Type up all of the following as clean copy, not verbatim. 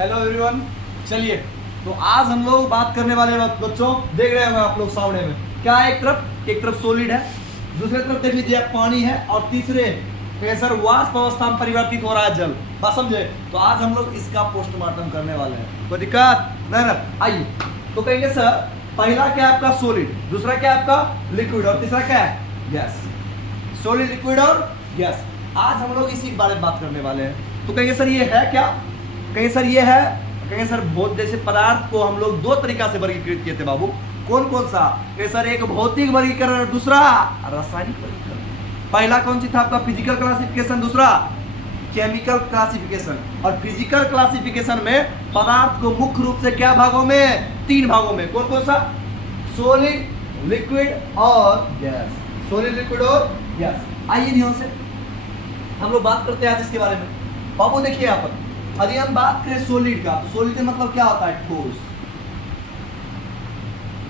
Hello everyone. चलिए तो आज हम लोग बात करने वाले हैं बच्चों, देख रहे हैं आप लोग सामने में क्या है, एक तरफ सॉलिड है, दूसरे तरफ देख लीजिए पानी है, और तीसरे प्रेशर वाष्प अवस्था में परिवर्तित हो रहा है जल। बात समझे? तो आज हम लोग इसका पोस्टमार्टम करने वाले हैं। कोई दिक्कत नहीं ना? आइए तो कहेंगे सर पहला क्या है आपका सॉलिड, दूसरा क्या है आपका लिक्विड, और तीसरा क्या है गैस। सॉलिड, लिक्विड और गैस। आज हम लोग इसी के बारे में बात करने वाले हैं। तो कहेंगे सर ये है क्या, कहेंगे सर ये है, कहेंगे सर बहुत जैसे पदार्थ को हम लोग दो तरीका से वर्गीकृत किए थे बाबू। कौन कौन सा? कहेंगे सर एक भौतिक वर्गीकरण और दूसरा रासायनिक वर्गीकरण। पहला कौन सी था आपका फिजिकल क्लासिफिकेशन, दूसरा केमिकल क्लासिफिकेशन। और फिजिकल क्लासिफिकेशन में पदार्थ को मुख्य रूप से क्या भागों में, तीन भागों में। कौन कौन सा? सॉलिड, लिक्विड और गैस। सॉलिड, लिक्विड और गैस। आइए ध्यान से हम लोग बात करते हैं आज इसके बारे में। बाबू देखिए यहाँ पर यदि हम बात करें सॉलिड का, तो सॉलिड का मतलब क्या होता है? ठोस।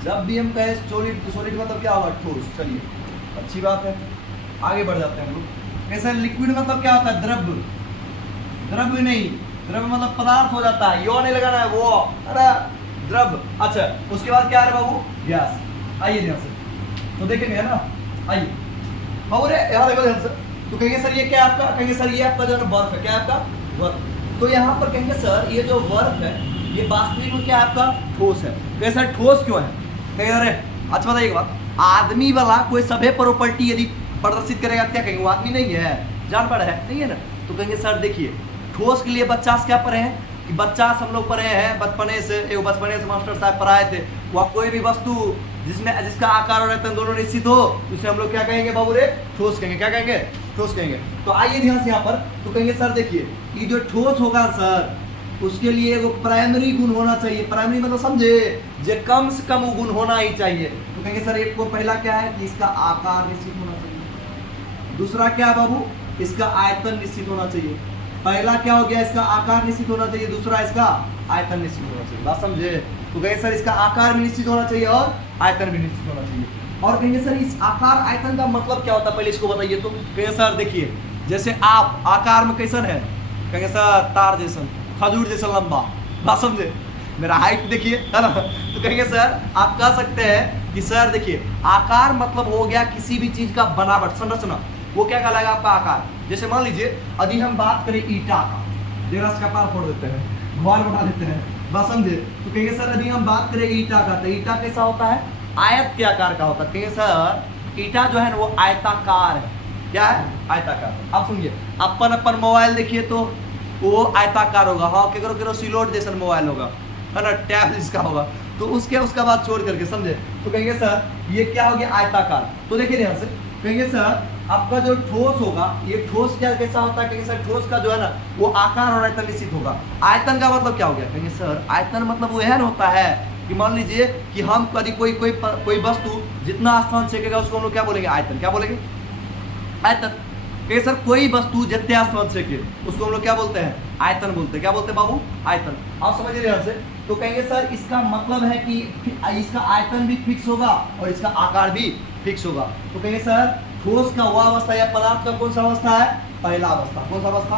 जब भी हम कहें सॉलिड तो सॉलिड मतलब क्या होगा? ठोस। चलिए अच्छी बात है, आगे बढ़ जाते हैं हम लोग। कैसे? लिक्विड मतलब क्या होता है? द्रव्य। द्रव्य नहीं, द्रव्य मतलब पदार्थ हो जाता है, यो नहीं लगाना है, वो अरे द्रव्य। अच्छा उसके बाद क्या है बाबू? गैस। आइए ध्यान से तो देखेंगे है ना। आइए बाबू रे यहाँ देखो ध्यान से। तो कहेंगे सर ये क्या आपका, कहेंगे सर ये आपका जो है बर्फ है। क्या है आपका? बर्फ। तो यहाँ पर कहेंगे सर ये जो बर्फ है ये वास्तविक में क्या है आपका? ठोस है। कहेंगे सर ठोस क्यों है? कहेंगे अरे अच्छा बताइए एक बात, आदमी वाला कोई सभ्य प्रॉपर्टी यदि प्रदर्शित करेगा क्या कहेंगे? वो आदमी नहीं है, जानवर है, नहीं है ना? तो कहेंगे सर देखिए ठोस के लिए बच्चा से क्या पढ़े हैं कि बच्चा हम लोग पढ़े हैं बचपने से मास्टर साहब पढ़ाए थे, वह कोई भी वस्तु जिसका आकार और आयतन दोनों निश्चित हो उसे हम लोग क्या कहेंगे बाबू रे? ठोस कहेंगे। क्या कहेंगे? ठोस कहेंगे। तो आइए ध्यान से यहाँ पर तो कहेंगे सर देखिए ये जो ठोस होगा सर उसके लिए वो प्राइमरी गुण होना चाहिए। प्राइमरी मतलब समझे जे कम से कम वो गुण होना ही चाहिए। तो कहेंगे सर एक को पहला क्या है कि इसका आकार निश्चित होना चाहिए, दूसरा क्या है बाबू? इसका आयतन निश्चित होना चाहिए। पहला क्या हो गया? इसका आकार निश्चित होना चाहिए, दूसरा इसका आयतन निश्चित होना चाहिए। बात समझे? तो कहेंगे सर इसका आकार भी निश्चित होना चाहिए और आयतन भी निश्चित होना चाहिए। और कहेंगे सर इस आकार आयतन का मतलब क्या होता है पहले इसको बताइए। तो कहेंगे सर देखिए जैसे आप आकार में कैसन है? कहेंगे सर तार जैसन, खजूर जैसा लंबा। बात समझे? मेरा हाइट देखिए है ना। तो कहेंगे सर आप कह सकते हैं कि सर देखिए आकार मतलब हो गया किसी भी चीज का बनावट, संरचना। वो क्या कहलाएगा आपका? आकार। जैसे मान लीजिए यदि हम बात करें ईटा का, जरा इसका पार फोड़ देते हैं, घर बना देते हैं। बात समझे? तो कहेंगे सर यदि हम बात करें ईटा का, तो ईटा कैसा होता है? आयत के आकार का होता है। कहेंगे सर ईटा जो है ना वो आयताकार है। क्या है? आयताकार। आप सुनिए अपन मोबाइल देखिए तो वो आयताकार होगा। हाँ केकरो सिलोट जैसा मोबाइल होगा है ना, टैब जिसका होगा। तो उसका बात छोड़ करके समझे तो कहेंगे सर ये क्या हो गया? आयताकार। तो देखिए ध्यान से कहेंगे सर आपका जो ठोस होगा ये ठोस क्या कैसा होता है? कहेंगे सर ठोस का जो है ना वो आकार और आयतन निश्चित होगा। आयतन का मतलब क्या हो गया? कहेंगे सर आयतन मतलब वो एहन होता है कि मान लीजिए कि हम कभी कोई वस्तु जितना स्थान छेकेगा उसको हम लोग क्या बोलेंगे? आयतन। क्या बोलेंगे? आयतन। कहेंगे सर कोई वस्तु जितने स्थान छेके उसको हम लोग क्या बोलते हैं? आयतन बोलते हैं। क्या बोलते हैं बाबू? आयतन। आप समझिए ध्यान से। तो कहेंगे सर इसका मतलब है कि इसका आयतन भी फिक्स होगा और इसका आकार भी फिक्स होगा। तो कहेंगे सर ठोस का वह अवस्था या पदार्थ का कौन सा अवस्था है? पहला अवस्था। कौन सा अवस्था?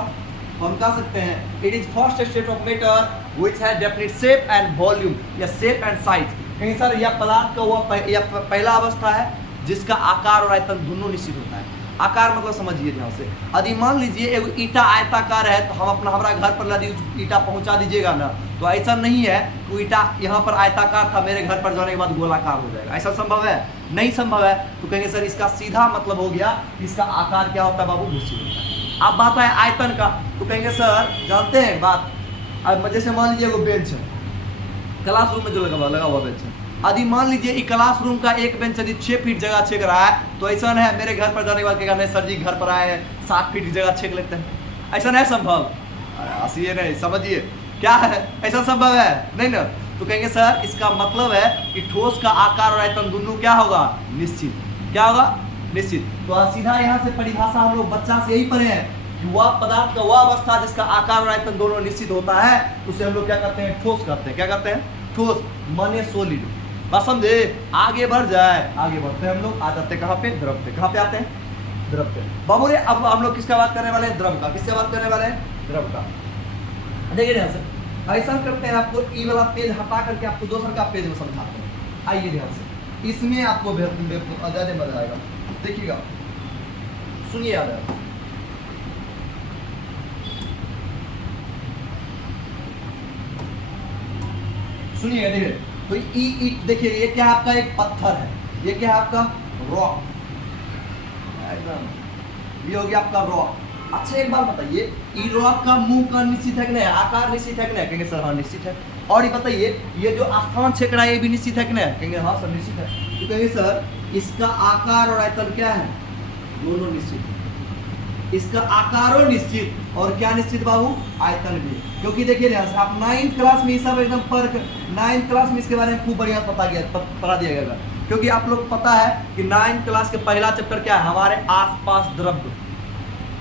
हम कह सकते हैं it is first state of matter which has definite shape and volume या शेप एंड साइज। कहेंगे सर यह पदार्थ का वह पहला अवस्था है जिसका आकार और आयतन दोनों निश्चित होता है। आकार मतलब समझिए ध्यान से, यदि मान लीजिए एक ईटा आयताकार है तो हम हमारा घर पर यदि ईटा पहुंचा दीजिएगा ना तो ऐसा नहीं है कि ईटा यहाँ पर आयताकार था मेरे घर पर जाने के बाद गोलाकार हो जाएगा। ऐसा संभव है? नहीं संभव है। तो कहेंगे सर इसका सीधा मतलब हो गया इसका आकार क्या होता है बाबू? निश्चित होता है। अब बात है आयतन का। तो कहेंगे सर जानते हैं बात, अब जैसे मान लीजिए वो बेंच है क्लासरूम में जो लगा हुआ बेंच है। यदि मान लीजिए क्लासरूम का एक बेंच यदि 6 फीट जगह छेक रहा है तो ऐसा है मेरे घर पर जाने के बाद कहेगा नहीं सर जी घर पर आए हैं 7 फीट की जगह छेक लेते हैं। ऐसा नहीं संभव। हंसिए नहीं, समझिए क्या है? ऐसा संभव है नहीं ना। तो कहेंगे सर इसका मतलब है कि ठोस का आकार और आयतन दोनों क्या होगा? निश्चित। क्या होगा? निश्चित। तो सीधा यहाँ से परिभाषा हम लोग बच्चा से यही पढ़े हैं कि वह पदार्थ का वह अवस्था जिसका आकार और आयतन दोनों निश्चित होता है उसे हम लोग क्या करते हैं? ठोस करते हैं। क्या करते हैं? ठोस माने सॉलिड। बस समझे? आगे बढ़ जाए, आगे बढ़ते हैं हम लोग। आ जाते कहाँ पे? द्रव पे। कहाँ पे आते हैं? द्रव पे। बाबू अब हम लोग किसका बात करने वाले हैं? द्रव का। किसका बात करने वाले हैं? द्रव का। देखिए ध्यान से ऐसा करते हैं, आपको ई वाला पेज हटा करके आपको दूसरा का पेज में समझाते हैं। आइए ध्यान से, इसमें आपको ज्यादा मजा आएगा, देखिएगा, सुनिए याद है, सुनिए देखिए। तो ई देखिए, ये क्या है आपका, एक पत्थर है, ये क्या है आपका, रॉक, एकदम ये हो गया आपका रॉक। अच्छा एक बात बताइए, ई रॉक का मुंह का निश्चित है कि नहीं, आकार निश्चित है कि नहीं, कहेंगे सर हाँ निश्चित है। और ये बताइए, ये जो स्थान क्षेत्र है ये भी निश्चित है कि नहीं, कहेंगे हाँ सर निश्चित है। तो कहेंगे सर इसका आकार और आयतन क्या है, दोनों निश्चित, इसका आकार और निश्चित, और क्या निश्चित बाबू, आयतन भी। क्योंकि देखिए आप 9th क्लास में ये सब एकदम पर 9th क्लास में इसके बारे में खूब बढ़िया पता दिया गया, क्योंकि आप लोग पता है कि 9th क्लास के पहला चैप्टर क्या है, हमारे आसपास द्रव्य,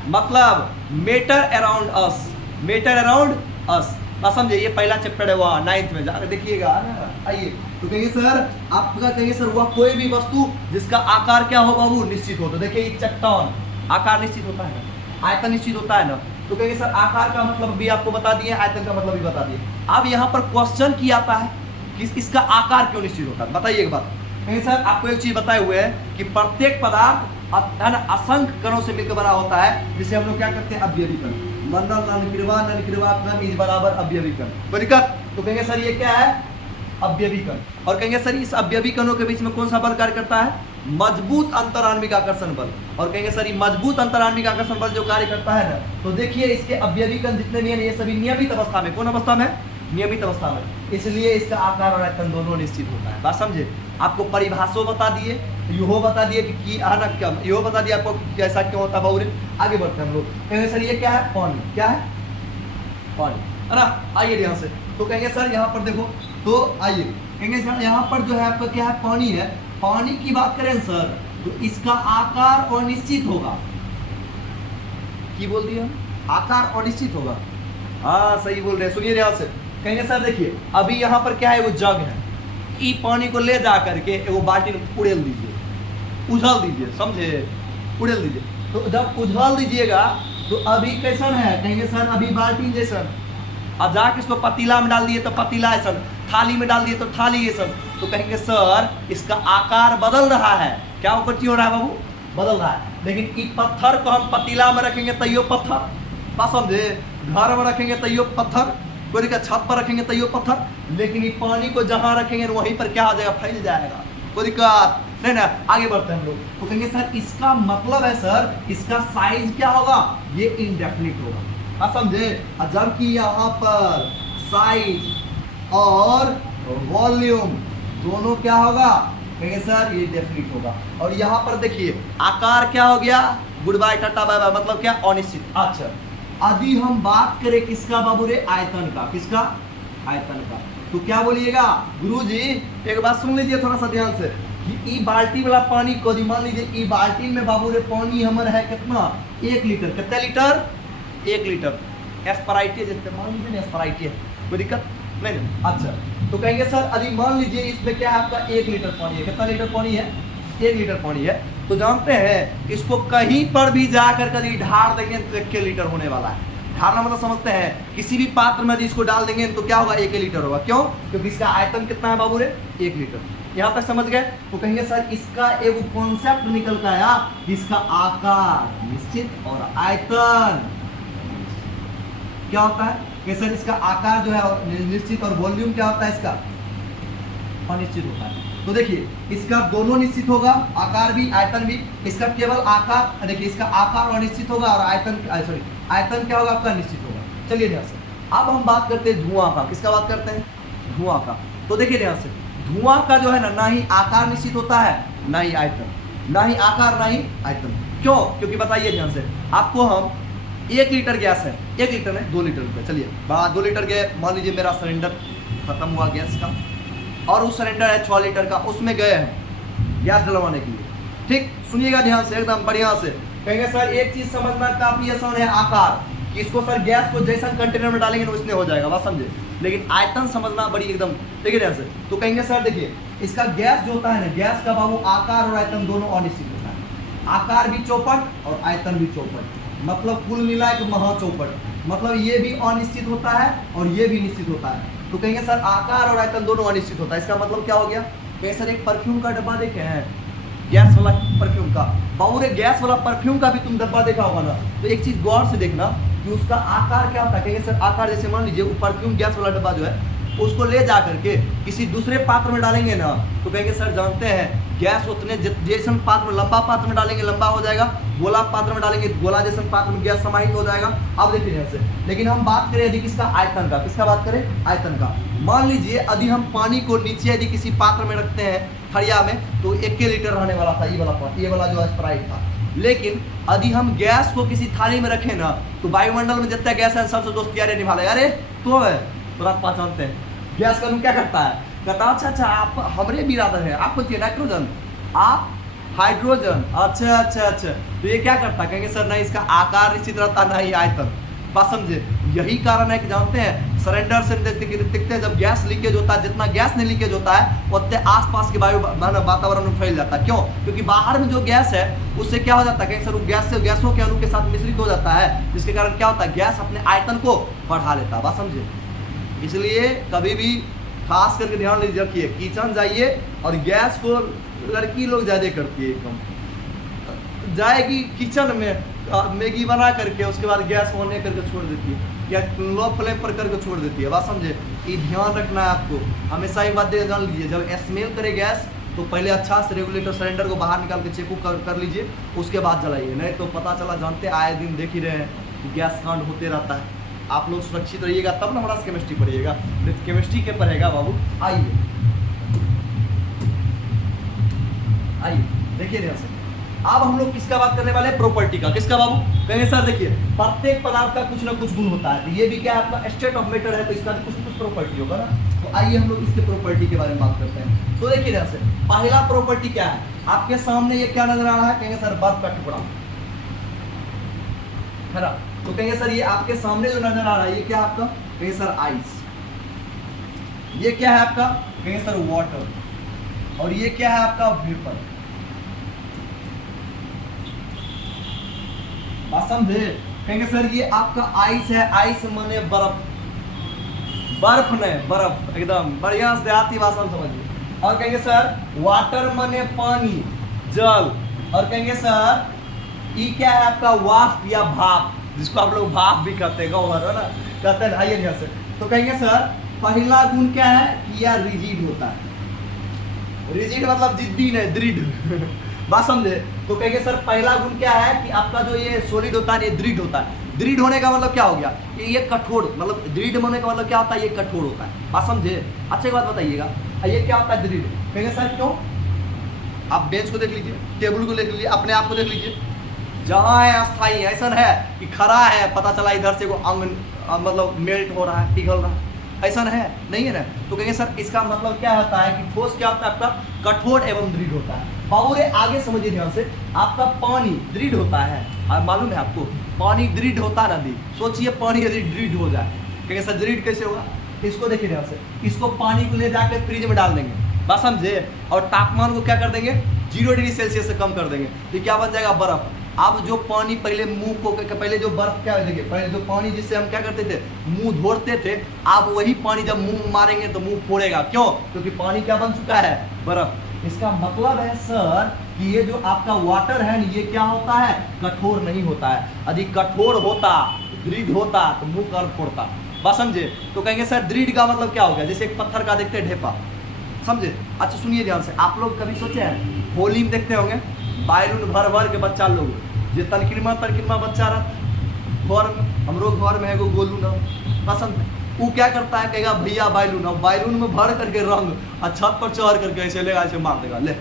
मतलब matter around us, matter around us, समझे, ये पहला चैप्टर है वहाँ 9th में, जाकर देखिएगा ना। आइए तो कहिए सर, आपका कहिए सर वह कोई भी वस्तु जिसका आकार क्या हो बाबू, निश्चित हो। तो देखिए चट्टान, आकार निश्चित होता है ना, आयतन निश्चित होता है ना। तो कहिए सर आकार का मतलब भी आपको बता दिए, आयतन का मतलब भी बता दिए। अब यहाँ पर क्वेश्चन की आता है कि इसका आकार क्यों निश्चित होता है, बताइए एक बात। कहिए सर आपको एक चीज बताए हुए है कि प्रत्येक पदार्थ असंख्य कणों से मिलकर बना होता है, जिसे हम लोग क्या करते हैं, अवयवी कण, मंडल ननिक्रिवा कण इज बराबर अवयवी कण, कोई दिक्कत। तो कहेंगे सर ये क्या है, अवयवी कण। और कहेंगे सर इस अवयवी कणों के बीच में कौन सा बल कार्य करता है, मजबूत अंतराण्विक आकर्षण बल। और कहेंगे सर ये मजबूत अंतराण्विक आकर्षण बल जो कार्य करता है ना, तो देखिए इसके अवयवी कण जितने भी हैं ये सभी नियमित अवस्था में, कौन अवस्था में, नियमित अवस्था में, इसलिए इसका आकार और आयतन दोनों निश्चित होता है। बात समझे, आपको परिभाषा बता दिए, यो बता दिए कि यो बता दिया आपको कैसा क्यों होता है। आगे बढ़ते हैं हम लोग। कहेंगे सर ये क्या है, पानी, क्या है, पानी, है ना। आइए ध्यान से, तो कहेंगे सर यहाँ पर देखो, तो आइए कहेंगे सर यहाँ पर जो है आपका क्या है, पानी है। पानी की बात करें सर तो इसका आकार अनिश्चित होगा, की बोल दिया, आकार अनिश्चित होगा, हाँ सही बोल रहे हैं। सुनिए ध्यान से, कहेंगे सर देखिए अभी यहाँ पर क्या है, वो जग है, ई पानी को ले जा करके वो बाल्टी में उड़ेल दीजिए, उझल दीजिए, समझे, उड़ेल दीजिए। तो जब उझल दीजिएगा तो अभी कैसन है, कहेंगे सर अभी बाल्टी जैसन, अब जाके इसको पतीला में डाल दिए तो पतीला ऐसा, थाली में डाल दिए तो थाली ऐसा। तो कहेंगे सर इसका आकार बदल रहा है, क्या वो हो रहा है बाबू, बदल रहा है। लेकिन इस पत्थर को हम पतीला में रखेंगे तैयो पत्थर, बात समझे, घर में रखेंगे तैयो पत्थर, कोई का छत पर रखेंगे तैयो पत्थर, लेकिन इस पानी को जहाँ रखेंगे वहीं पर क्या हो जाएगा, फैल जाएगा, कोई दिक्कत नहीं ना। आगे बढ़ते हैं हम लोग। तो कहेंगे सर इसका मतलब है सर इसका साइज क्या होगा, ये इंडेफिनिट होगा, आप समझे। जबकि यहाँ पर साइज और वॉल्यूम दोनों क्या होगा, कहेंगे सर ये डेफिनिट होगा। और यहाँ पर देखिए आकार क्या हो गया, goodbye tata bye bye, मतलब क्या, अनिश्चित। अच्छा अभी हम बात करें किसका बाबू रे, आयतन का, किसका, आयतन का। तो क्या बोलिएगा गुरुजी, एक बात सुन लीजिए थोड़ा सा ध्यान से, कि ई बाल्टी वाला पानी को मान लीजिए, ई बाल्टी में बाबू रे पानी हमारा है कितना, 1 लीटर, कितना लीटर, 1 लीटर, एस्पराइटी जितने मान लीजिए ना, एस्पराइटी है, कोई दिक्कत नहीं। अच्छा तो कहेंगे सर अभी मान लीजिए इसमें क्या है आपका 1 लीटर पानी है, कितना लीटर पानी है, 1 लीटर पानी है। तो जानते हैं इसको कहीं पर भी जाकर कभी ढार देंगे तो 1 लीटर होने वाला है। ढारना मतलब समझते हैं, किसी भी पात्र में इसको डाल देंगे तो क्या होगा, 1 लीटर होगा। क्यों, क्योंकि इसका आयतन कितना है बाबू रे, 1 लीटर। यहाँ तक समझ गए। तो कहेंगे सर इसका एक कॉन्सेप्ट निकल कर आया, इसका आकार निश्चित और आयतन क्या होता है, कि सर इसका आकार जो है निश्चित और वॉल्यूम क्या होता है, इसका अनिश्चित होता है। तो देखिए इसका दोनों निश्चित होगा, आकार भी आयतन भी। इसका केवल आकार, देखिए इसका आकार अनिश्चित होगा और आयतन सॉरी आयतन क्या होगा आपका, निश्चित होगा। चलिए ध्यान से, अब हम बात करते हैं धुआं का। किसका बात करते हैं, धुआं का। तो देखिए ध्यान से, धुआं का जो है ना ही आकार निश्चित होता है, ना ही आयतन, ना ही आकार ना ही आयतन। क्यों, क्योंकि बताइए ध्यान से, आपको हम 1 लीटर गैस है, 1 लीटर है 2 लीटर रुपये, चलिए 2 लीटर गए, मान लीजिए मेरा सिलेंडर खत्म हुआ गैस का, और उस सिलेंडर है 6 लीटर का, उसमें गए हैं गैस डलवाने के लिए। ठीक, सुनिएगा ध्यान से एकदम बढ़िया से। कहेंगे सर एक चीज समझना काफी आसान है, आकार, कि इसको सर गैस को जैसा कंटेनर में डालेंगे ना उसने हो जाएगा, बात समझे। लेकिन आयतन समझना बड़ी एकदम, देखिए ध्यान से। तो कहेंगे सर देखिए इसका गैस जो होता है ना, गैस का बाबू आकार और आयतन दोनों अनिश्चित होता है। आकार भी चौपट और आयतन भी चौपट, मतलब कुल मिला के महा चौपट। मतलब ये भी अनिश्चित होता है और ये भी निश्चित होता है। तो कहेंगे सर आकार और आयतन दोनों अनिश्चित होता है, इसका मतलब क्या हो गया? कहेंगे सर एक परफ्यूम का डब्बा देखे हैं, गैस वाला परफ्यूम का, बाबू रे गैस वाला परफ्यूम का भी तुम डब्बा देखा होगा ना, तो एक चीज गौर से देखना कि उसका आकार क्या होता है। कहेंगे सर आकार जैसे मान लीजिए वो परफ्यूम गैस वाला डब्बा जो है उसको ले जा करके किसी दूसरे पात्र में डालेंगे ना, तो कहेंगे सर जानते हैं गैस उतने जैसन पात्र में, लंबा पात्र में डालेंगे लंबा हो जाएगा, गोला पात्र में डालेंगे गोला जैसन पात्र में गैस समाहित हो जाएगा। अब देखिए जैसे, लेकिन हम बात करें यदि किसका? आयतन का। किसका बात करें? आयतन का। मान लीजिए यदि हम पानी को नीचे यदि किसी पात्र में रखते हैं थड़िया में, तो 1 लीटर रहने वाला था ये वाला जो स्प्राइट था। लेकिन यदि हम गैस को किसी थाली में रखें ना, तो वायुमंडल में जितना गैस है सबसे दोस्तियारे निभा लेगा। अरे तो है तो आप पहचानते हैं गैस का क्या करता है? कहता अच्छा आप हमरे बिरादर हैं, आपको चाहिए नाइट्रोजन, आप हाइड्रोजन, अच्छा। तो ये क्या करता है? कहेंगे सर नहीं, इसका आकार निश्चित रहता नहीं आयतन। बात समझे? यही कारण है कि जानते हैं सिलेंडर से देखते हैं जब गैस लीकेज होता है, जितना गैस नहीं लीकेज होता है उतने आसपास के वातावरण में फैल जाता है। क्यों? क्योंकि बाहर में जो गैस है उससे क्या हो जाता है? कहेंगे सर वो गैस से गैसों के अणु के साथ मिश्रित हो जाता है, जिसके कारण क्या होता है? गैस अपने आयतन को बढ़ा लेता है। बात समझे? इसलिए कभी भी खास करके ध्यान रखिए, किचन जाइए और गैस को लड़की लोग ज़्यादा करती है, एकदम जाएगी किचन में मैगी बना करके उसके बाद गैस ऑन करके छोड़ देती है या लो फ्लेम पर करके छोड़ देती है। बात समझे? ये ध्यान रखना है आपको, हमेशा एक बात जान लीजिए, जब स्मेल करे गैस तो पहले अच्छा से रेगुलेटर सिलेंडर को बाहर निकाल के चेक कर लीजिए, उसके बाद जलाइए, नहीं तो पता चला जानते आए दिन देख ही रहे हैं गैस कांड होते रहता है। आप लोग सुरक्षित रहिएगा तब ना हमारा केमिस्ट्री पढ़िएगा, केमिस्ट्री के पढ़ेगा बाबू। आइए देखिए ध्यान से, अब हम लोग किसका बात करने वाले हैं? प्रॉपर्टी का। किसका बाबू? कहेंगे सर देखिए प्रत्येक पदार्थ का कुछ ना कुछ गुण होता है, तो ये भी क्या है? आपका स्टेट ऑफ मैटर है, तो इसका कुछ ना कुछ प्रॉपर्टी होगा ना। तो आइए हम लोग इसके प्रॉपर्टी के बारे में बात करते हैं। तो देखिए ध्यान से, पहला प्रॉपर्टी क्या है? आपके सामने ये क्या नजर आ रहा है? कहेंगे सर बर्फ का टुकड़ा है ना। तो कहेंगे सर ये आपके सामने जो नजर आ रहा है ये क्या आपका? कहेंगे सर आइस। ये क्या है आपका? कहेंगे सर वाटर। और ये क्या है आपका? वेपर। बात समझे? कहेंगे सर ये आपका आइस है, आइस माने बर्फ, बर्फ ने बर्फ, एकदम बढ़िया से देहाती भाषा में समझिए। और कहेंगे सर वाटर माने पानी, जल। और कहेंगे सर ये क्या है आपका? वाष्प या भाप, जिसको आप लोग भाप भी कहते हैं, गौहर है ना कहते हैं। आइए यहाँ से, तो कहेंगे सर पहला गुण क्या है? कि यह रिजिड होता है। रिजिड मतलब जिद्दी नहीं, दृढ़। बात समझे? तो कहेंगे सर पहला गुण क्या है? कि आपका जो ये सॉलिड होता है ये दृढ़ होता है। दृढ़ होने का मतलब क्या हो गया? कि ये कठोर, मतलब दृढ़ होने का मतलब क्या होता है? ये कठोर होता है। बात समझे? अच्छा एक बात बताइएगा, ये क्या होता है? दृढ़। कहेंगे सर क्यों? आप बेंच को देख लीजिए, टेबल को देख लीजिए, अपने आप को देख लीजिए, जहाँ है अस्थाई, ऐसा है कि खरा है, पता चला इधर से वो अंग मतलब मेल्ट हो रहा है, पिघल रहा है, ऐसा है नहीं है ना। तो कहेंगे सर इसका मतलब क्या होता है? कि ठोस क्या होता है आपका? कठोर एवं दृढ़ होता है। बाबू रे आगे समझिए ध्यान से, आपका पानी दृढ़ होता है, और मालूम है आपको पानी दृढ़ होता नदी। सोचिए पानी यदि दृढ़ हो जाए, कहेंगे सर दृढ़ कैसे होगा? इसको देखिए ध्यान से, इसको पानी को ले जाकर फ्रिज में डाल देंगे, बात समझे, और तापमान को क्या कर देंगे? 0 डिग्री सेल्सियस से कम कर देंगे, तो क्या बन जाएगा? बर्फ। अब जो पानी पहले मुंह को, पहले जो बर्फ क्या देखिए, पहले जो पानी जिससे हम क्या करते थे? मुंह धोते थे, आप वही पानी जब मुंह मारेंगे तो मुंह फोड़ेगा। क्यों? क्योंकि पानी क्या बन चुका है? बर्फ। इसका मतलब है सर कि ये जो आपका वाटर है ये क्या होता है? कठोर नहीं होता है। यदि कठोर होता, दृढ़ होता तो मुंह कर फोड़ता। बस समझे? तो कहेंगे सर दृढ़ का मतलब क्या हो गया? जैसे एक पत्थर का देखते हैं ढेपा, समझे? अच्छा सुनिए ध्यान से, आप लोग कभी सोचे हैं होली में देखते होंगे बैलून भर भर के बच्चा लोग, जो तनकिरमा बच्चा रहता घर में, हमरो घर में एगो गोलू ना पसंद, वो क्या करता है? कहेगा भैया बैलून, और बैलून में भर करके रंग और छत पर चढ़ करके ऐसे लेगा, ऐसे मार देगा, ले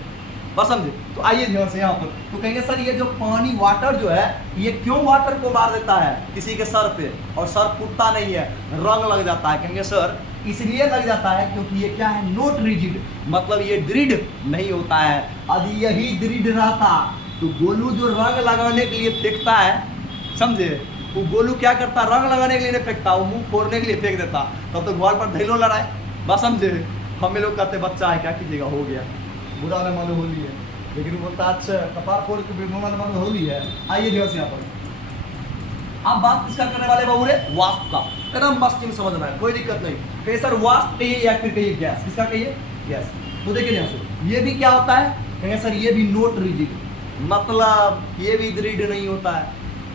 बस समझे? तो आइए ध्यान से यहाँ पर, तो कहेंगे सर ये जो पानी वाटर जो है ये क्यों वाटर को मार देता है किसी के सर पे, और सर फूटता नहीं है, रंग लग जाता है? कहेंगे सर इसलिए लग जाता है क्योंकि ये क्या है? नॉट रिजिड, मतलब ये दृढ़ नहीं होता है। यदि यही दृढ़ रहता तो गोलू जो रंग लगाने के लिए फेंकता है, समझे, वो गोलू क्या करता? रंग लगाने के लिए नहीं फेंकता, वो मुंह फोड़ने के लिए फेंक देता, तब तो घर पर धैलो लड़ाए। बस समझे? हमें लोग कहते बच्चा है क्या कीजिएगा, हो गया, बुरा न मानो होली है, लेकिन वो बोलता अच्छा कपार फोड़ के मानो होली है। आइए ध्यान से यहाँ पर, अब बात किसका करने वाले बाबू रे? वाष्प का। एकदम मस्त समझना है, कोई दिक्कत नहीं। कहिए सर वाष्प कहिए या फिर कहिए गैस, किसका कहिए? गैस। तो देखिए ध्यान से, ये भी क्या होता है? कहिए सर ये भी नोट रिजिड, मतलब ये भी दृढ़ नहीं होता है।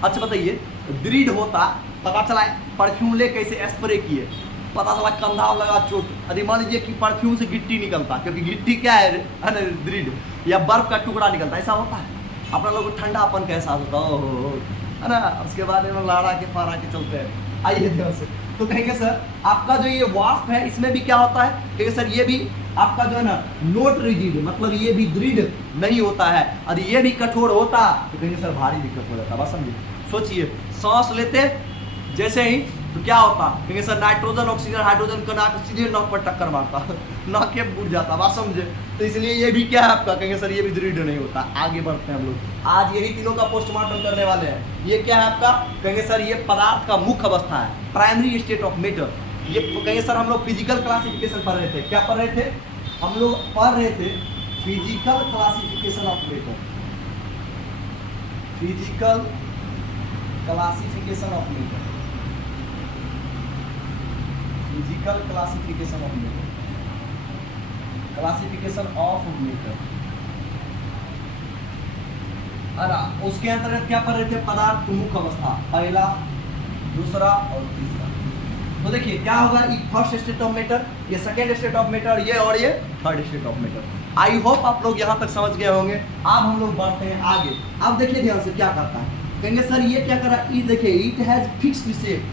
अच्छा बताइए, दृढ़ होता पता चला परफ्यूम ले कैसे स्प्रे किए, पता चला कंधा लगा चोट, अरे मान लीजिए कि परफ्यूम से गिट्टी निकलता, क्योंकि गिट्टी क्या है ना, दृढ़, या बर्फ का टुकड़ा निकलता, ऐसा होता है। अपना लोग को ठंडापन का एहसास होता है ना, उसके बाद में लहरा के फहरा के चलते हैं। आइए ध्यान से, तो कहेंगे सर आपका जो ये वाष्प है इसमें भी क्या होता है? कहेंगे सर ये भी आपका जो है ना नोट रिजिड, मतलब ये भी दृढ़ नहीं होता है। और ये भी कठोर होता तो कहेंगे सर भारी दिक्कत हो जाता। बस समझिए, सोचिए, सांस लेते जैसे ही तो क्या होता? कहेंगे सर नाइट्रोजन ऑक्सीजन हाइड्रोजन का नाक सीधे नाक पर टक्कर मारता, नाक के बुझ जाता। बात समझे? तो इसलिए ये भी क्या है आपका? कहेंगे सर ये भी दृढ़ नहीं होता। आगे बढ़ते हैं हम लोग, आज यही तीनों का पोस्टमार्टम करने वाले हैं। ये क्या है आपका? कहेंगे सर ये पदार्थ का मुख्य अवस्था है, प्राइमरी स्टेट ऑफ मैटर। ये कहेंगे सर हम लोग फिजिकल क्लासिफिकेशन पढ़ रहे थे। क्या पढ़ रहे थे? हम लोग पढ़ रहे थे physical classification of matter, physical classification of matter, physical classification of matter, classification of matter. अरे उसके अंतर्गत क्या पढ़ रहे थे? पदार्थ मुख्य अवस्था, पहला, दूसरा और तीसरा। तो देखिए क्या होगा, ये फर्स्ट स्टेट ऑफ मैटर, ये सेकेंड स्टेट ऑफ मैटर, ये और ये third state of matter. I hope आप लोग यहाँ तक समझ गए होंगे। अब हम लोग बढ़ते हैं आगे। अब देखिए ध्यान से क्या करता है। कहेंगे सर ये क्या कर रहा है? देखिए इट हैज फिक्स्ड शेप,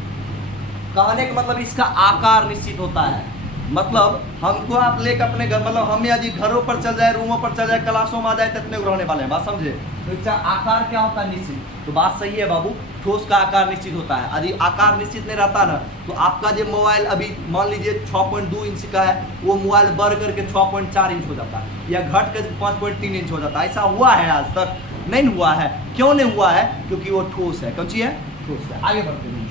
कहने का मतलब इसका आकार निश्चित होता है। मतलब हमको आप लेकर अपने घर, मतलब हम यदि घरों पर चल जाए, रूमों पर चल जाए, क्लासों में आ जाए, तब रहने वाले हैं। बात समझे? तो इसका आकार क्या होता है? निश्चित। तो बात सही है बाबू, ठोस का आकार निश्चित होता है। यदि आकार निश्चित नहीं रहता ना, तो आपका जो मोबाइल अभी मान लीजिए 6.2 इंच का है, वो मोबाइल बढ़ करके 6.4 इंच हो जाता है, या घट कर 5.3 इंच हो जाता है। ऐसा हुआ है? आज तक नहीं हुआ है। क्यों नहीं हुआ है? क्योंकि वो ठोस है। कौन सी है? ठोस है। आगे बढ़ते हैं।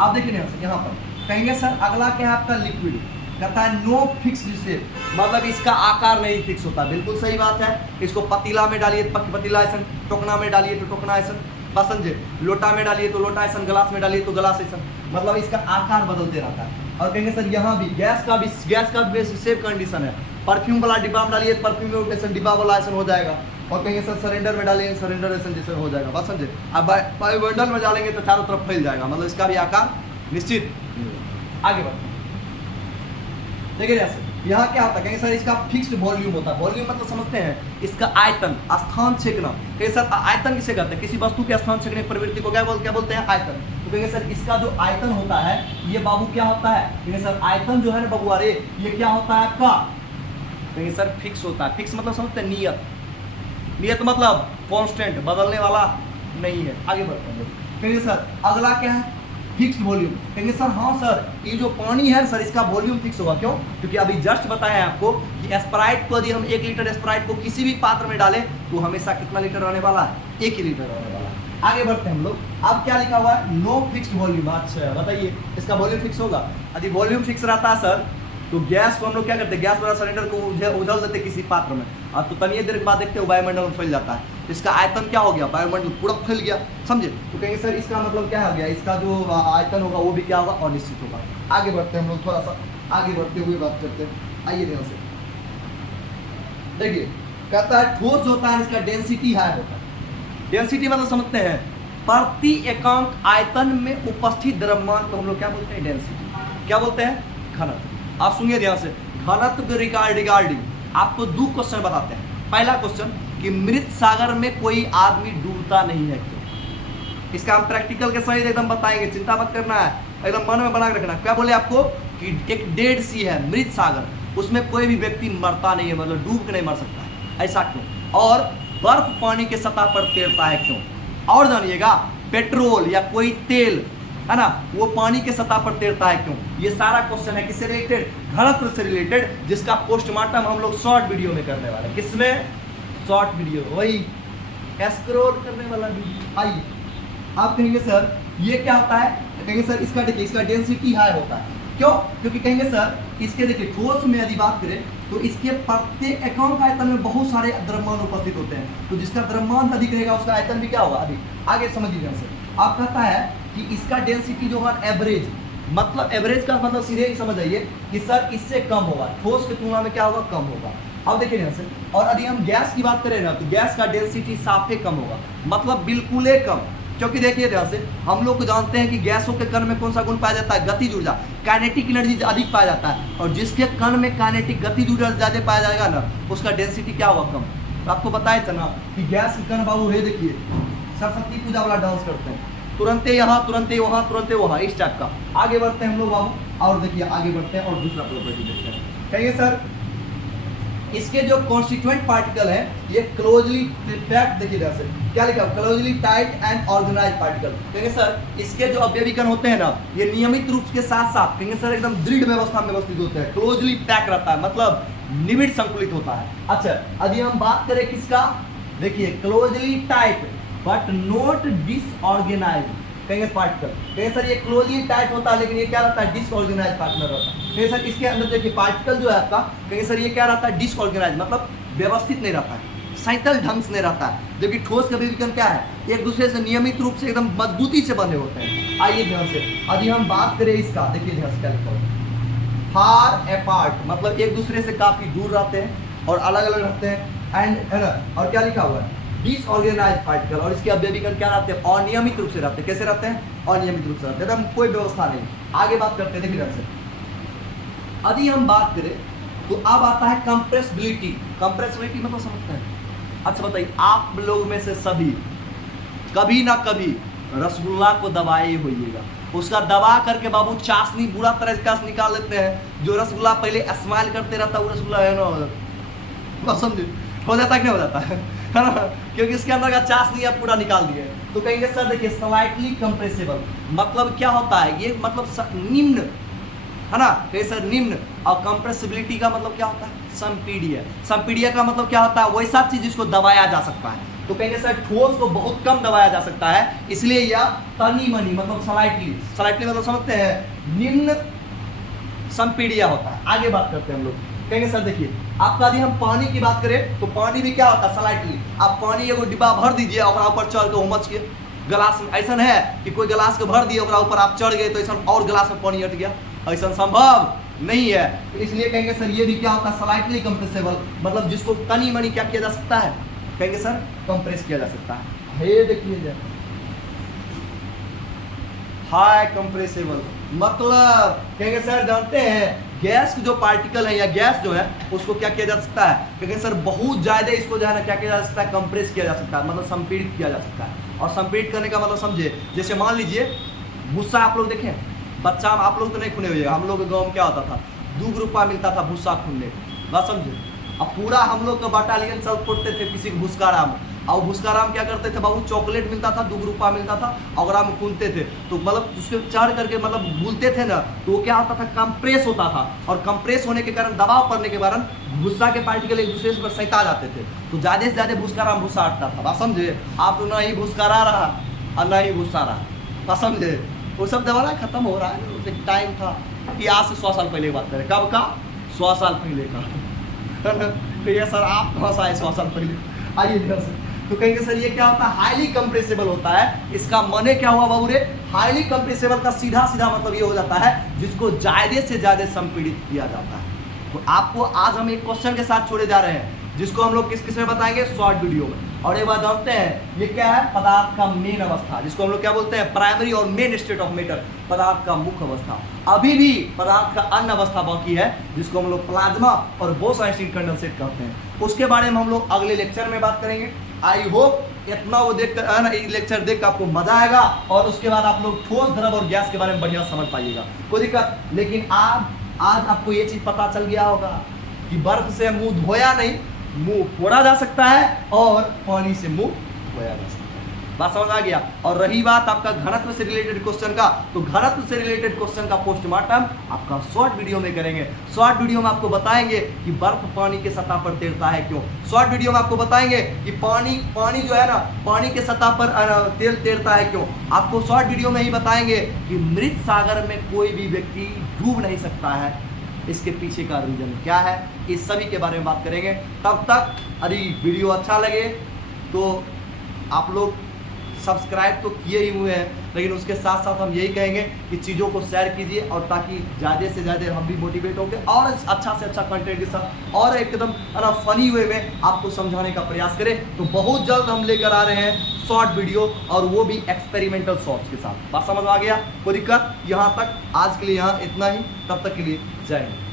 आप देखिए यहाँ पर कहेंगे सर अगला क्या है आपका? लिक्विड। कहता है नो फिक्स्ड शेप, मतलब इसका आकार नहीं फिक्स होता। बिल्कुल सही बात है। इसको पतीला में डालिए तो पतीला ऐसा, टोकना में डालिए तो टोकना ऐसा, बस समझे? लोटा में डालिए तो लोटा ऐसा, गिलास में डालिए तो गिलास ऐसा, मतलब इसका आकार बदलते रहता है। और कहेंगे सर यहाँ भी गैस का भी शेप कंडीशन है। परफ्यूम वाला डिब्बा में डालिए, परफ्यूम में ऐसा डिब्बा वाला ऐसा हो जाएगा। और कहेंगे सर सिलेंडर में डालेंगे, सिलेंडर ऐसा जैसे हो जाएगा। बस समझे? अब वायुमंडल में डालेंगे तो चारों तरफ फैल जाएगा, मतलब इसका भी आकार निश्चित। आगे बढ़ते देखिए जैसे यहाँ क्या होता है? कहेंगे सर इसका फिक्स्ड वॉल्यूम होता है। वॉल्यूम मतलब समझते हैं इसका आयतन, स्थान छेदना। कहेंगे सर आयतन किसे कहते हैं? किसी वस्तु के स्थान छेदने की प्रवृत्ति को क्या बोलते हैं? आयतन। तो कहेंगे सर इसका जो आयतन होता है ये बाबू क्या होता है? कहेंगे सर आयतन जो है ना बाबू, अरे ये क्या होता है आपका? कहेंगे सर फिक्स होता है। फिक्स मतलब समझते हैं नियत, नियत मतलब कांस्टेंट, बदलने वाला नहीं है। आगे बढ़ते हैं। कहेंगे सर अगला क्या है? Fixed volume. कहेंगे सर हाँ सर ये जो पानी है सर इसका वॉल्यूम फिक्स होगा। क्यों? क्योंकि अभी जस्ट बताया आपको कि स्प्राइट को यदि हम 1 लीटर स्प्राइट को किसी भी पात्र में डालें तो हमेशा कितना लीटर रहने वाला है? 1 ही लीटर रहने वाला है। आगे बढ़ते हैं हम लोग। अब क्या लिखा हुआ है? No fixed volume. अच्छा बताइए इसका वॉल्यूम फिक्स होगा? यदि वॉल्यूम फिक्स रहता है सर तो गैस को हम लोग क्या करते हैं? गैस वाला सिलेंडर को उझल देते किसी पात्र में, और तो तनिए देर के बाद देखते हैं वायुमंडल में फैल जाता है। इसका आयतन क्या हो गया? वायुमंडल पूरा फैल गया। समझे? तो कहेंगे सर इसका मतलब क्या हो गया? इसका जो आयतन होगा वो भी क्या होगा? अनिश्चित होगा। आगे बढ़ते हैं हम लोग, थोड़ा सा आगे बढ़ते हुए बात करते हैं। आइए ध्यान से देखिए, कहता है ठोस जो होता है इसका डेंसिटी हाई होता है। डेंसिटी मतलब समझते हैं प्रति एकांक आयतन में उपस्थित द्रव्यमान को हम लोग क्या बोलते हैं? डेंसिटी। क्या बोलते हैं? घनत्व। आप सुनिए ध्यान से, घनत्व के रिगार्डिंग आपको 2 क्वेश्चन बताते हैं। पहला क्वेश्चन कि मृत सागर में कोई आदमी डूबता नहीं है क्यों? इसका हम प्रैक्टिकल के सहित एकदम बताएंगे, चिंता मत करना है, एकदम मन में बना के रखना। क्या बोले आपको कि एक डेड सी है, मृत सागर, उसमें कोई भी व्यक्ति मरता नहीं है, मतलब डूब के नहीं मर सकता है। ऐसा क्यों? और बर्फ पानी के सतह पर तैरता है क्यों? और जानिएगा पेट्रोल या कोई तेल है ना वो पानी के सतह पर तैरता है क्यों? ये सारा क्वेश्चन है किससे रिलेटेड? घनत्व से रिलेटेड, जिसका पोस्टमार्टम हम लोग शॉर्ट वीडियो में करने वाले हैं। किसमें? शॉर्ट वीडियो, वही स्क्रॉल करने वाला वीडियो। आइए आप कहेंगे सर ये क्या होता है? कहेंगे सर इसका देखिए इसका डेंसिटी हाई होता है। क्यों? क्योंकि कहेंगे सर इसके देखिए ठोस में यदि बात करें तो इसके प्रत्येक एकांक आयतन में बहुत सारे द्रव्यमान उपस्थित होते हैं। तो जिसका द्रव्यमान अधिक रहेगा उसका आयतन भी क्या होगा? अधिक। आगे समझिए ध्यान से। आप कहता है कि इसका डेंसिटी जो है एवरेज, मतलब एवरेज का मतलब सीधे ही समझ आइए कि सर इससे कम होगा, ठोस की तुलना में क्या होगा, कम होगा। अब देखिए ध्यान से, और यदि हम गैस की बात करें ना तो गैस का डेंसिटी साफे कम होगा, मतलब बिल्कुल ही कम। क्योंकि देखिए ध्यान से, हम लोग जानते हैं कि गैसों के कण में कौन सा गुण पाया जाता है, गतिज ऊर्जा, काइनेटिक एनर्जी अधिक पाया जाता है, और जिसके कण में काइनेटिक गतिज ऊर्जा ज्यादा पाया जाएगा ना उसका डेंसिटी क्या होगा, कम। तो आपको बताया चला कि गैस के कण बाबू है, देखिए सरस्वती पूजा वाला डांस करते हैं, तुरंते यहाँ तुरंते वहाँ तुरंते वहाँ, इस टाइप का। आगे बढ़ते हैं हम लोग बाबू, और देखिए आगे बढ़ते हैं और दूसरा प्रॉपर्टी देखते हैं। कहिए सर इसके जो कॉन्स्टिट्यूएंट पार्टिकल है ये क्लोजली पैक्ड, देखिए जैसे क्या लिखा है, closely tight and organise particle. कहेंगे सर इसके जो अवयवी कण होते हैं ना ये नियमित रूप के साथ साथ, कहेंगे सर एकदम दृढ़ व्यवस्था में व्यवस्थित होते हैं, क्लोजली पैक रहता है, मतलब निबिड़ संकुलित होता है। अच्छा यदि हम बात करें किसका, देखिए closely tight but not disorganise, कहेंगे पार्टिकल, कहेंगे सर ये क्लोजली टाइट होता है लेकिन ये क्या रहता है, डिसऑर्गेनाइज पार्टिकल रहता है। कहेंगे सर इसके अंदर देखिए पार्टिकल जो है आपका, कहेंगे सर ये क्या रहता है, डिसऑर्गेनाइज, मतलब व्यवस्थित नहीं रहता है, सैतल ढंग से नहीं रहता है। जबकि ठोस के अवयवी कण क्या है, एक दूसरे से नियमित रूप से एकदम मजबूती से बने होते हैं। आइए ध्यान से, यदि हम बात करें इसका, देखिए ध्यान से क्या लिखा है, फार अपार्ट, मतलब एक दूसरे से काफी दूर रहते हैं और अलग अलग रहते हैं, एंड है ना, और क्या लिखा हुआ है, डिसऑर्गेनाइज पार्टिकल, और इसके अवयवी कण क्या रहते हैं, अनियमित रूप से रहते हैं। कैसे रहते हैं, अनियमित रूप से रहते हैं, एकदम कोई व्यवस्था नहीं। आगे बात करते हैं, देखिए से यदि हम बात करें तो अब आता है कंप्रेसिबिलिटी। कंप्रेसिबिलिटी मतलब समझते हैं। अच्छा बताइए, आप लोग में से सभी कभी ना कभी रसगुल्ला को दबाए होइएगा, उसका दबा करके बाबू चाशनी बुरा तरह से निकाल लेते हैं। जो रसगुल्ला पहले स्माइल करते रहता है वो रसगुल्ला है ना, समझे हो जाता है कि नहीं हो जाता है ना, क्योंकि इसके अंदर का चाशनी आप पूरा निकाल दिए। तो कहेंगे सर देखिए स्लाइटली कंप्रेसिबल मतलब क्या होता है, ये मतलब निम्न है ना, कहें सर निम्न, और कंप्रेसिबिलिटी का मतलब क्या होता है, संपीड्य। संपीड्य का मतलब क्या होता है, वैसा चीज जिसको दबाया जा सकता है। तो कहेंगे सर ठोस को बहुत कम दबाया जा सकता है, इसलिए यह तनी मनी मतलब स्लाइटली, स्लाइटली मतलब समझते हैं निम्न संपीड्य होता है। आगे बात करते हैं हम लोग, कहेंगे सर देखिए आपका यदि हम पानी की बात करें तो पानी भी क्या होता है, स्लाइटली। आप पानी एगो डिब्बा भर दीजिए और ऊपर चढ़ के उमच के गिलास में, ऐसा है कि कोई गिलास के भर दिए और ऊपर आप चढ़ गए तो ऐसा और गिलास में पानी हट गया, ऐसा संभव नहीं है। तो इसलिए कहेंगे सर ये भी क्या होता है, स्लाइटली कंप्रेसिबल, मतलब जिसको तनी मनी क्या किया जा सकता है, कहेंगे सर कंप्रेस किया जा सकता है। ये देखिए हाई कंप्रेसिबल मतलब कहेंगे सर जानते हैं गैस के जो पार्टिकल है या गैस जो है उसको क्या किया जा सकता है, कहेंगे सर बहुत ज्यादा इसको जो है ना क्या किया जा सकता है, कंप्रेस किया जा सकता है, मतलब संपीड़ित किया जा सकता है। और संपीड़ित करने का मतलब समझे, जैसे मान लीजिए भूसा आप लोग देखें, बच्चा आप लोग तो नहीं खुने हुए, हम लोग के गाँव में क्या होता था, 2 रुपया मिलता था भूसा खुनने, बात समझे। अब पूरा हम लोग का बटालियन सब फोड़ते थे किसी भूसकाराम, और भूसकाराम क्या करते थे बाबू, चॉकलेट मिलता था, 2 रुपया मिलता था, और हम खूनते थे। तो मतलब उसके चढ़ करके मतलब भूलते थे ना, तो वो क्या होता था, कंप्रेस होता था, और कंप्रेस होने के कारण दबाव पड़ने के कारण भूसा के पार्टिकल एक दूसरे से सैता जाते थे, तो ज्यादा से ज्यादा भूसकाराम भूसा हटता था, बात समझे। आप तो ना ही भूसकारा रहा और ना ही भूसा रहा, बात समझे। वो सब जमाना खत्म हो रहा है, टाइम था कि आज से 100 साल पहले की बात करें, कब का, 100 साल पहले का। तो ये सर आप कहाँ से आए 100 साल पहले, आइए ध्यान से। तो कहेंगे सर ये क्या होता है, हाईली कंप्रेसिबल होता है। इसका माने क्या हुआ बाबू रे, हाईली कंप्रेसिबल का सीधा सीधा मतलब ये हो जाता है जिसको ज्यादा से ज्यादा संपीड़ित किया जाता है। तो आपको आज हम एक क्वेश्चन के साथ छोड़े जा रहे हैं जिसको हम लोग किस में बताएंगे, शॉर्ट वीडियो में। और एक बात जानते हैं ये क्या है, पदार्थ का मेन अवस्था, जिसको हम लोग क्या बोलते हैं, प्राइमरी और मेन स्टेट ऑफ मैटर, पदार्थ का मुख्य अवस्था। अभी भी पदार्थ का अन्य अवस्था बाकी है जिसको हम लोग प्लाज्मा और बोस-आइंस्टीन कंडेंसेट कहते हैं। उसके बारे में हम लोग अगले लेक्चर में बात करेंगे। आई होप इतना वो देख कर लेक्चर देख कर आपको मजा आएगा, और उसके बाद आप लोग ठोस, द्रव और गैस के बारे में बढ़िया समझ पाइएगा, कोई दिक्कत। लेकिन आज आपको ये चीज पता चल गया होगा कि बर्फ से मुंह धोया नहीं, मुंह फोड़ा जा सकता है, और पानी से मुंह धोया जा सकता है। बात समझ आ गया। और रही बात आपका घनत्व से रिलेटेड क्वेश्चन का, तो घनत्व से रिलेटेड क्वेश्चन का पोस्टमार्टम आपका शॉर्ट वीडियो में करेंगे। शॉर्ट वीडियो में आपको बताएंगे कि बर्फ पानी के सतह पर तैरता है क्यों। शॉर्ट वीडियो में आपको बताएंगे कि पानी जो है ना, पानी के सतह पर तेल तैरता है क्यों। आपको शॉर्ट वीडियो में ही बताएंगे कि मृत सागर में कोई भी व्यक्ति डूब नहीं सकता है, इसके पीछे का रीजन क्या है, इस सभी के बारे में बात करेंगे। तब तक यदि वीडियो अच्छा लगे तो आप लोग सब्सक्राइब तो किए ही हुए हैं, लेकिन उसके साथ साथ हम यही कहेंगे कि चीज़ों को शेयर कीजिए, और ताकि ज़्यादा से ज़्यादा हम भी मोटिवेट होंगे और अच्छा से अच्छा कंटेंट के साथ और एकदम फनी वे में आपको समझाने का प्रयास करें। तो बहुत जल्द हम लेकर आ रहे हैं शॉर्ट वीडियो, और वो भी एक्सपेरिमेंटल शॉर्ट्स के साथ। बात समझ में आ गया? कोई दिक्कत? यहाँ तक आज के लिए यहाँ इतना ही, तब तक के लिए जय हिंद।